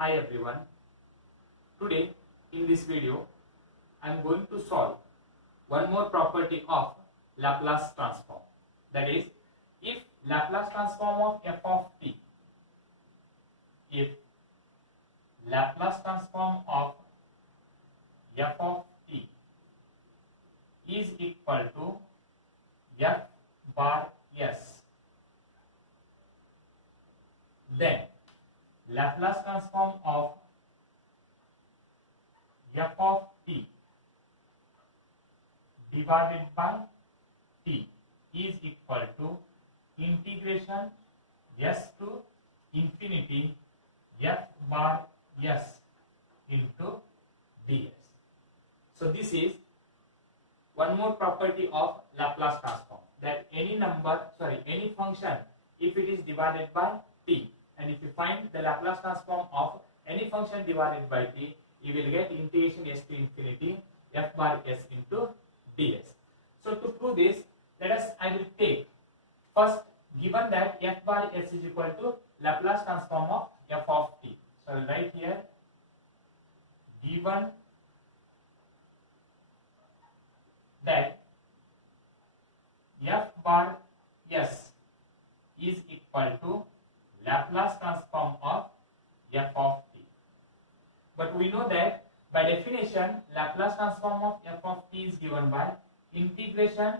Hi everyone. Today in this video I am going to solve one more property of Laplace transform. That is, if Laplace transform of f of t, if Laplace transform of f of t is equal to f bar s, then Laplace transform of f of t divided by t is equal to integration s to infinity f bar s into ds. So this is one more property of Laplace transform, that any function, if it is divided by t, and if you find the Laplace transform of any function divided by t, you will get integration s to infinity f bar s into ds. So to prove this, I will take first, given that f bar s is equal to Laplace transform of f of t. So I will write here, given that f bar s is equal to Laplace transform of f of t. But we know that by definition Laplace transform of f of t is given by integration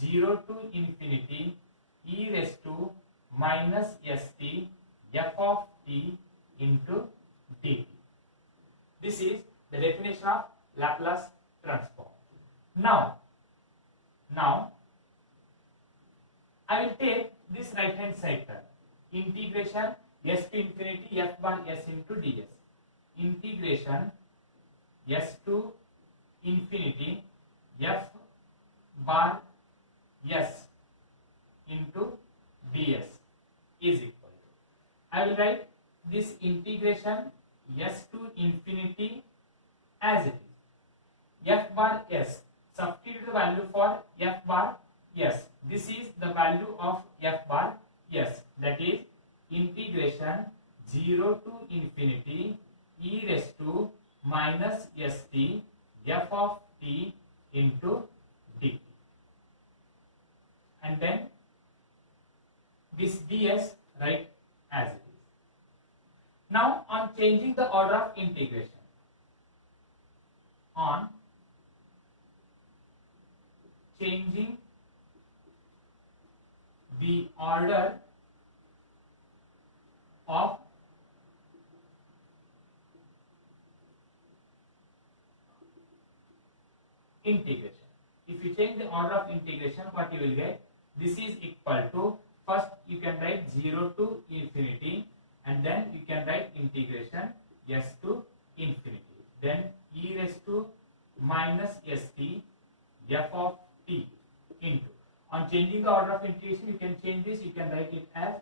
0 to infinity e raised to minus st f of t into dt. This is the definition of Laplace transform. Now I will take this right hand side term, integration s to infinity f bar s into ds, integration s to infinity f bar s into ds is equal to, I will write this integration s to infinity as it is, f bar s, substitute the value for f bar s, this is the value of f bar s, that is integration 0 to infinity e raised to minus st f of t into dt, and then this ds write as it is. Now on changing the order of integration, on changing the order of integration, if you change the order of integration, what you will get, this is equal to, first you can write 0 to infinity, and then you can write integration s to infinity, then e raised to minus st f of t into, on changing the order of integration you can change this, you can write it as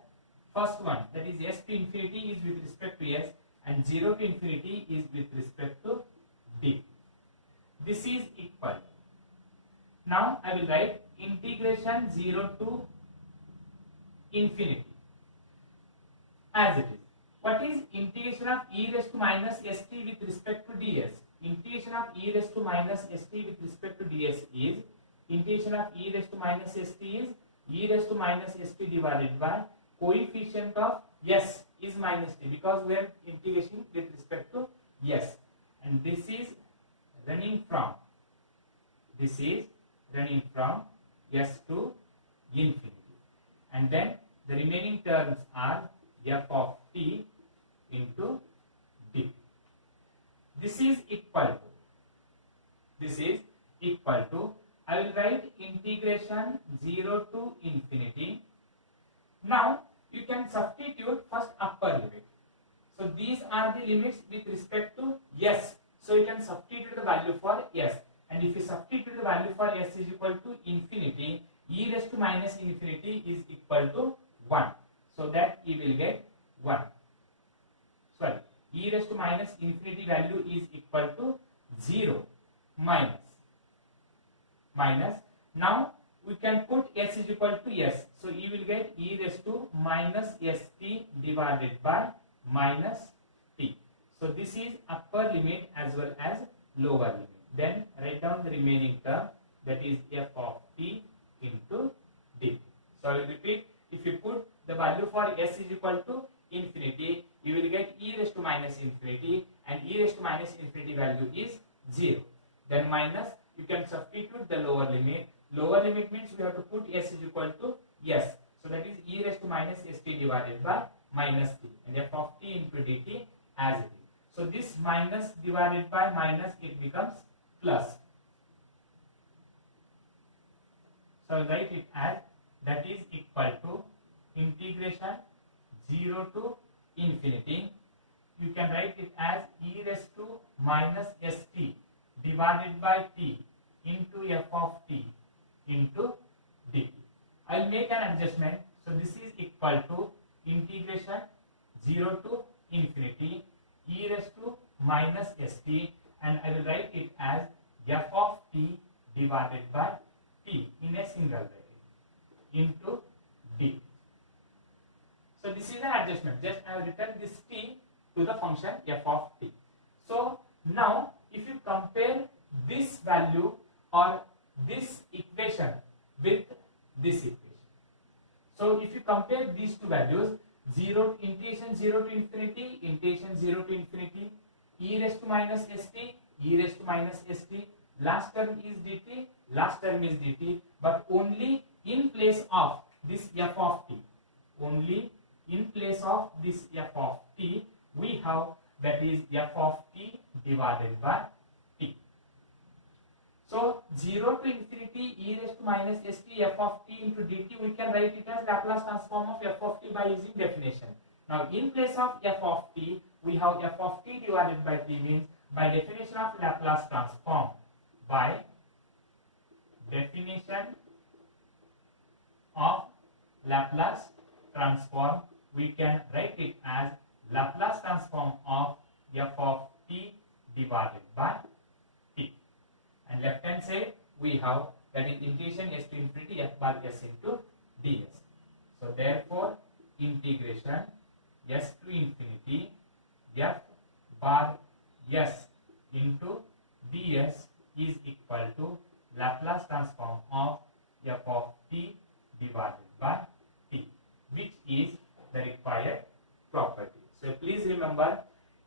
first one, that is s to infinity is with respect to s and 0 to infinity is with respect to d. This is equal. Now I will write integration 0 to infinity as it is. What is integration of e raised to minus st with respect to ds? Integration of e raised to minus st with respect to ds is, integration of e raised to minus st is e raised to minus st divided by coefficient of s is minus t, because we are integration with respect to s, and this is running from s to infinity, and then the remaining terms are f of t into d. This is equal to, I will write integration 0 to infinity. Now you can substitute first upper limit. So these are the limits with respect to s. So you can substitute the value for s, and if you substitute the value for s is equal to infinity, e raised to minus infinity is equal to 1. So that you will get 1. Sorry, e raised to minus infinity value is equal to 0 minus. Now we can put s is equal to s. So you will get e raised to minus st divided by minus t. So this is upper limit as well as lower limit. Then write down the remaining term, that is f of t into dt. So I will repeat, if you put the value for s is equal to infinity, you will get e raised to minus infinity, and e raised to minus infinity value is 0. Then minus, you can substitute the lower limit. Lower limit means we have to put s is equal to s. So that is e raised to minus st divided by minus t, and f of t into dt as it is. So this minus divided by minus, it becomes plus. So write it as, that is equal to integration 0 to infinity. You can write it as e raised to minus st divided by t into f of t into dt. I will make an adjustment. So this is equal to integration 0 to infinity e raised to minus st, and I will write it as f of t divided by t in a single bracket into d. So this is an adjustment. Just I have written this t to the function f of t. So now if you compare this value or this equation with this equation, so if you compare these two values, integration 0 to infinity, integration 0 to infinity, e raised to minus st, e raised to minus st, last term is dt, last term is dt, but only in place of this f of t, only in place of this f of t, we have, that is f of t divided by t. So 0 to infinity e raised to minus st f of t into dt, we can write it as Laplace transform of f of t by using definition. Now in place of f of t, we have f of t divided by t, means by definition of Laplace transform, by definition of Laplace transform, we can write it as Laplace transform of f of t divided by t. And left hand side we have, that is integration s to infinity f bar s into ds. So therefore integration s to infinity f bar s into ds is equal to Laplace transform of f of t divided by t, which is the required property. So please remember,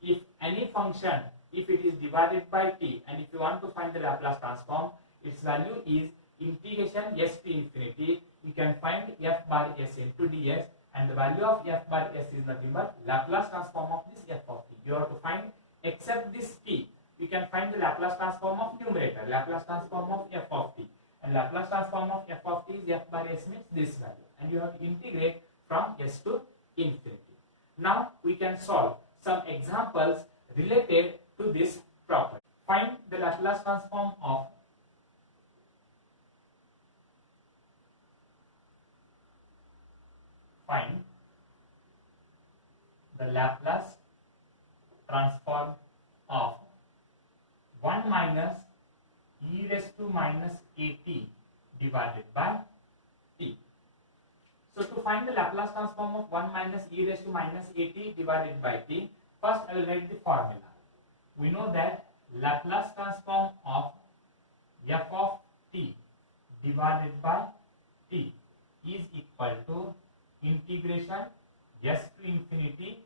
if any function, if it is divided by t, and if you want to find the Laplace transform, its value is integration s to infinity, you can find f bar s into ds, and the value of f bar s is nothing but Laplace transform of this f of t. You have to find, except this t, you can find the Laplace transform of numerator, Laplace transform of f of t, and Laplace transform of f of t is f bar s means this value, and you have to integrate from s to infinity. Now we can solve some examples related to this property. Find the Laplace transform of of 1 minus e raised to minus at divided by t. So to find the Laplace transform of 1 minus e raised to minus at divided by t, first I will write the formula. We know that Laplace transform of f of t divided by t is equal to integration s to infinity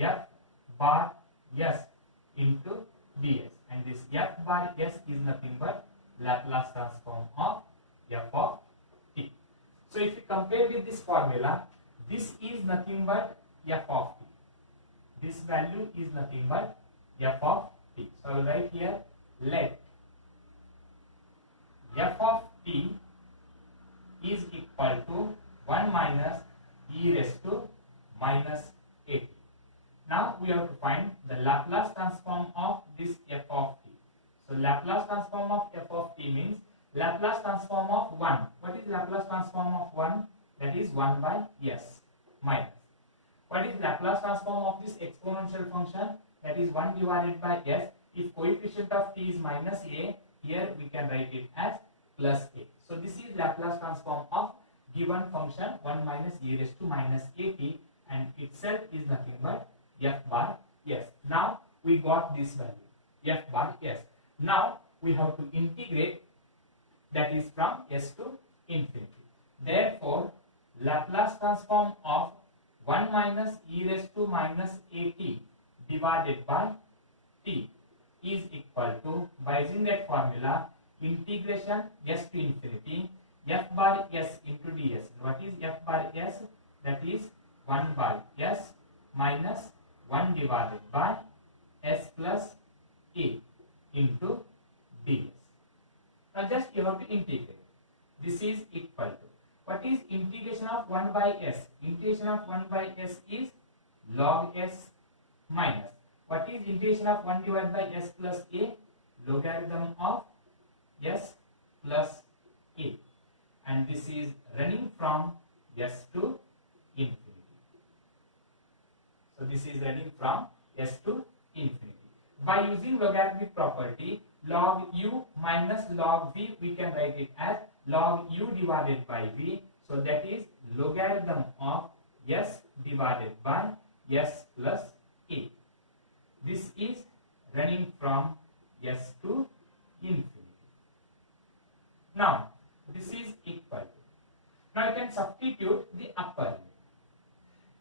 f bar s into ds, and this f bar s is nothing but Laplace transform of f of t. So if you compare with this formula, this is nothing but f of t. This value is nothing but f of t. So I will write here, let f of t is equal to 1 minus e raised to minus at. Now we have to find the Laplace transform of this f of t. So Laplace transform of f of t means Laplace transform of 1. What is Laplace transform of 1? That is 1 by s minus. What is Laplace transform of this exponential function? That is 1 divided by s. If coefficient of t is minus a, here we can write it as plus a. So this is Laplace transform of given function 1 minus e raised to minus at, and itself is nothing but f bar s. Now we got this value f bar s. Now we have to integrate, that is from s to infinity. Therefore, Laplace transform of 1 minus e raised to minus at divided by t is equal to, by using that formula, integration s to infinity f bar s into ds. What is f bar s? That is 1 by s minus 1 divided by s plus a into ds. Now just you have to integrate. This is equal to, what is integration of 1 by s? Integration of 1 by s is log s minus, what is integration of 1 divided by s plus a? Logarithm of s plus a. And this is running from s to infinity. So this is running from s to infinity. By using logarithmic property, log u minus log v, we can write it as log u divided by v. So that is logarithm of s divided by s plus a. This is running from s to infinity. Now this is equal to, now you can substitute the upper limit.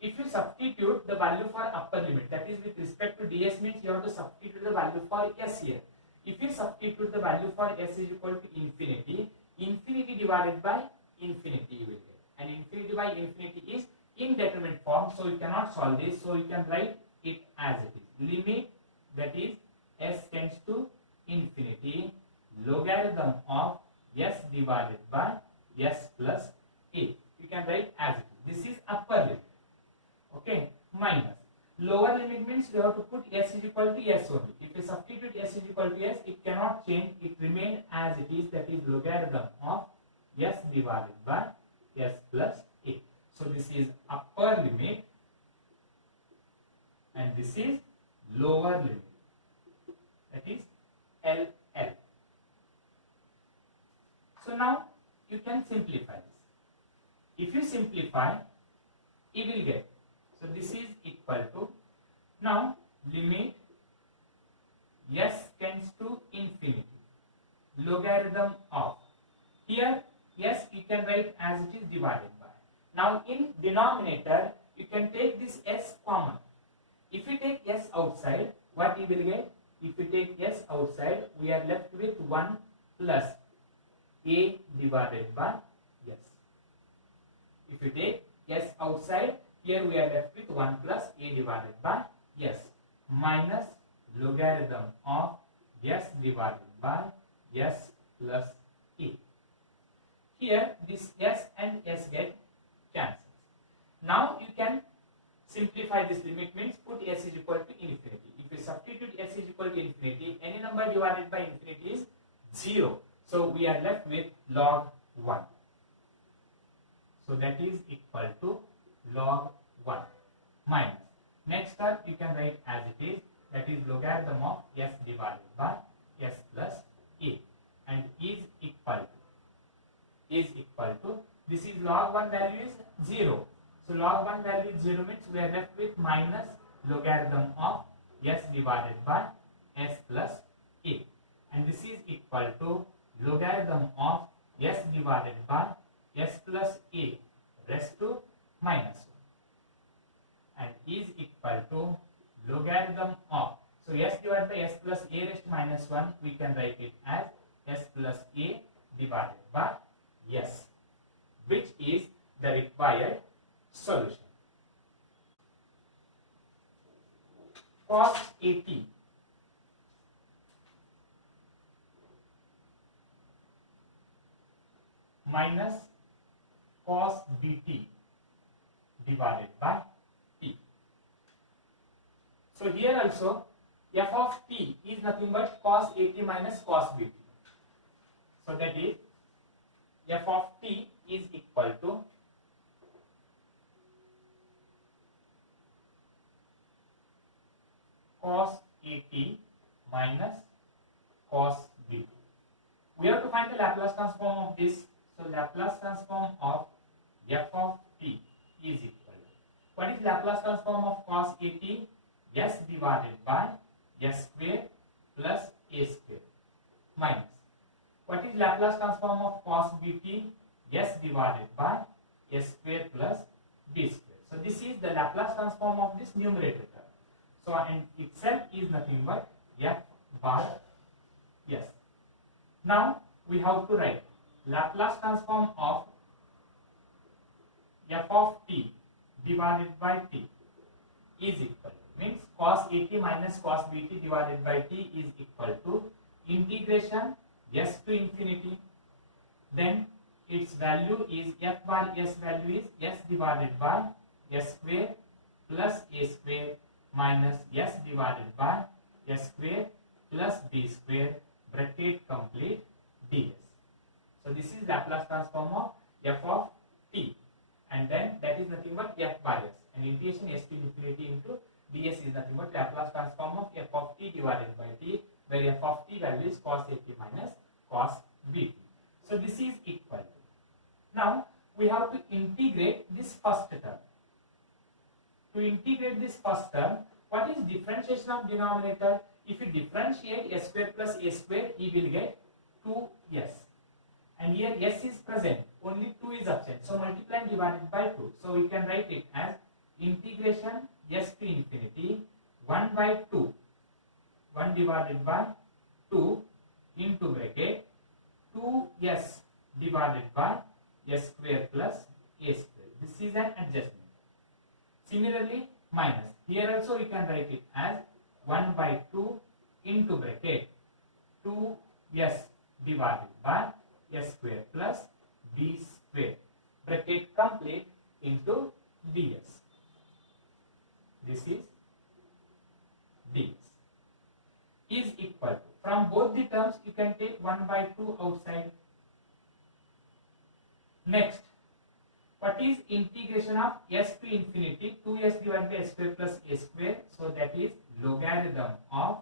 If you substitute the value for upper limit, that is with respect to ds, means you have to substitute the value for s here. If you substitute the value for s is equal to infinity, infinity divided by infinity you will get. And infinity by infinity is indeterminate form, so you cannot solve this. So you can write it as it is. Limit, that is s tends to infinity, logarithm of s divided by s plus a. You can write as it is. This is upper limit. Okay, minus. Lower limit means you have to put s is equal to s only. If you substitute s is equal to s, it cannot change. It remains as it is, that is logarithm of s divided by s plus a. So this is upper limit and this is lower limit, that is LL. So now you can simplify this. If you simplify, you will get, so this is equal to, now limit s tends to infinity, logarithm of, here s you can write as it is divided by. Now in denominator you can take this s common. If you take s outside, what you will get? If you take s outside, we are left with 1 plus a divided by s. If you take s outside, here we are left with 1 plus a divided by s minus logarithm of s divided by s plus a. Here this s and s get cancelled. Now you can simplify this limit, means put s is equal to infinity. If you substitute s is equal to infinity, any number divided by infinity is 0. So we are left with log 1. So that is equal to log 1 minus. Next step you can write as it is, that is logarithm of s divided by s plus a, and is equal to, this is log 1 value is 0. So log 1 value is 0 means we are left with minus logarithm of s divided by s plus a, and this is equal to logarithm of s divided by s plus a raised to minus 1, and is equal to logarithm of, so s divided by s plus a raised to minus 1, we can write it as s plus a divided by s, which is the required solution. Cos AT minus cos BT divided by t. So here also f of t is nothing but cos AT minus cos BT. So that is f of t is equal to cos AT minus cos BT. We have to find the Laplace transform of this. So Laplace transform of f of t is equal to, what is Laplace transform of cos AT? S divided by s square plus a square minus what is Laplace transform of cos bt? S divided by s square plus b square. So this is the Laplace transform of this numerator term. So and itself is nothing but f bar s. Now we have to write Laplace transform of f of t divided by t is equal means cos at minus cos bt divided by t is equal to integration s to infinity, then its value is f bar s value is s divided by s square plus a square minus s divided by s square plus b square bracket complete ds. So this is Laplace transform of f of t, and then that is nothing but f bar s, and integration s to infinity into ds is nothing but Laplace transform of f of t divided by t, where f of t value is cos at minus cos bt. So this is equal to, now we have to integrate this first term. To integrate this first term, what is differentiation of denominator? If you differentiate s square plus a square, you will get 2s, and here s is present, only 2 is absent, so multiply and divided by 2. So we can write it as integration s to infinity 1 by 2, 1 divided by 2 into bracket 2s divided by s square plus a square. This is an adjustment. Similarly, minus, here also we can write it as 1 by 2 into bracket 2s divided by s square plus b square bracket complete into ds. This is ds is equal to, from both the terms you can take 1 by 2 outside. Next, what is integration of s to infinity? 2s divided by s square plus a square, so that is logarithm of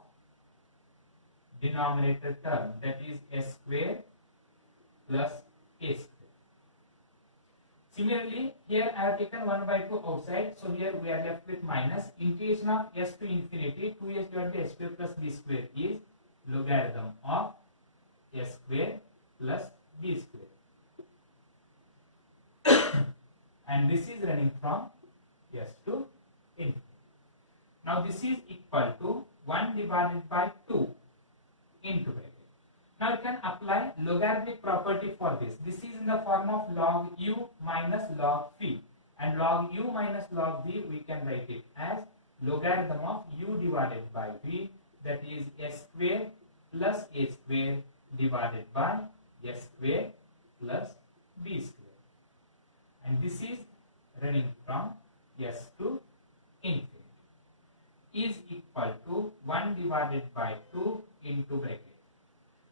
denominator term, that is s square plus a square. Similarly, here I have taken 1 by 2 outside, so here we are left with minus integration of s to infinity 2s divided by s square plus b square is logarithm of s square plus b square. And this is running from s to infinity. Now this is equal to 1 divided by 2 into bracket. Now you can apply logarithmic property for this. This is in the form of log u minus log v, and log u minus log v we can write it as logarithm of u divided by v, that is s square plus a square divided by s square plus b square, and this is running from s to infinity is equal to 1 divided by 2 into bracket.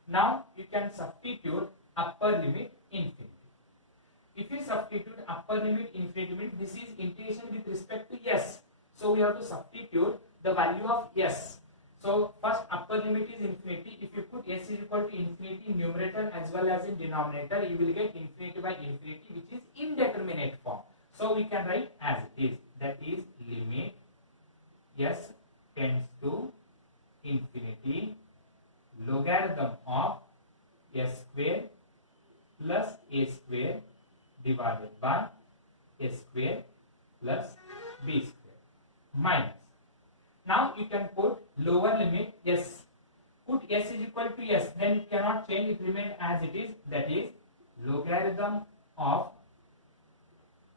Now you can substitute upper limit infinity. If you substitute upper limit infinity means this is integration with respect to s, so we have to substitute the value of s. So first upper limit is infinity. If you put s is equal to infinity in numerator as well as in denominator, you will get infinity by infinity, which is indeterminate form. So we can write as it is, that is limit s tends to infinity logarithm of s square plus a square divided by s square plus b square minus. Now you can put lower limit s. Put s is equal to s, then it cannot change, it remains as it is, that is logarithm of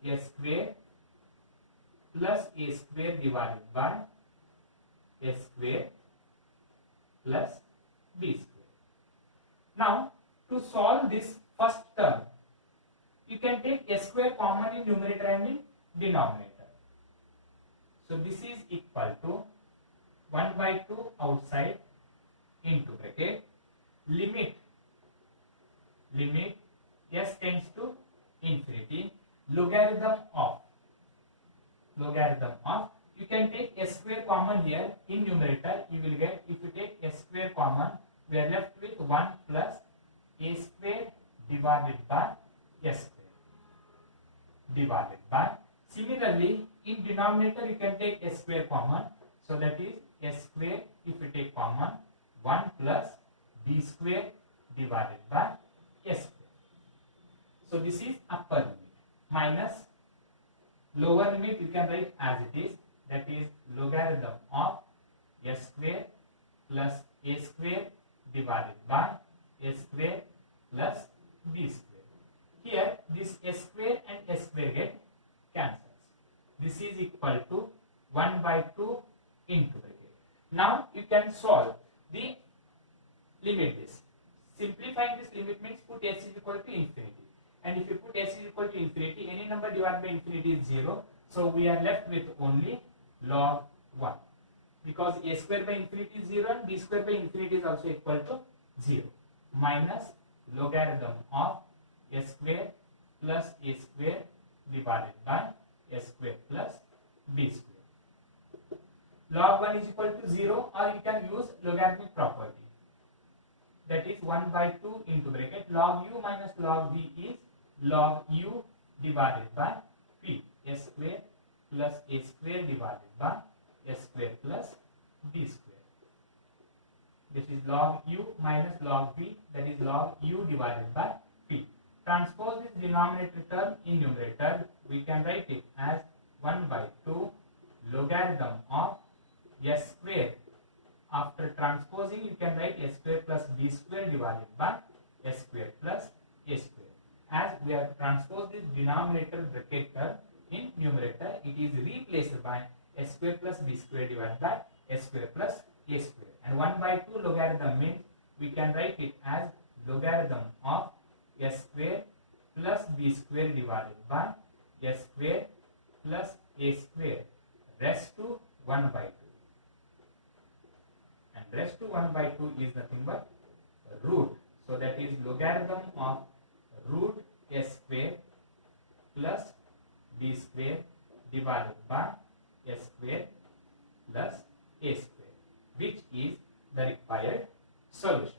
s square plus a square divided by s square plus b square. Now to solve this first term, you can take s square common in numerator and in denominator. So this is equal to 1 by 2 outside into bracket limit s tends to infinity logarithm of you can take s square common here in numerator, you will get, if you take s square common, we are left with 1 plus a square divided by s square divided by. Similarly, in denominator you can take s square common, So that is s square, if we take common, 1 plus b square divided by s square. So this is upper limit minus lower limit, you can write as it is, that is logarithm of s square plus a square divided by s square plus b square. Here this s square and s square get cancels. This is equal to 1 by 2 into bracket. Now you can solve the limit this. Simplifying this limit means put s is equal to infinity. And if you put s is equal to infinity, any number divided by infinity is 0. So we are left with only log 1. Because a square by infinity is 0 and b square by infinity is also equal to 0. Minus logarithm of s square plus a square divided by s square plus b square. Log 1 is equal to 0, or you can use logarithmic property. That is 1 by 2 into bracket. Log u minus log v is log u divided by p. S square plus a square divided by s square plus b square. This is log u minus log v, that is log u divided by p. Transpose this denominator term in numerator. We can write it as 1 by 2 logarithm of s square. After transposing, you can write s square plus b square divided by s square plus a square. As we have transposed this denominator bracket term in numerator, it is replaced by s square plus b square divided by s square plus a square. And 1 by 2 logarithm means we can write it as logarithm of s square plus b square divided by s square plus a square raised to 1 by 2. And raised to 1 by 2 is nothing but root. So that is logarithm of root s square plus b square divided by s square plus a square, which is the required solution.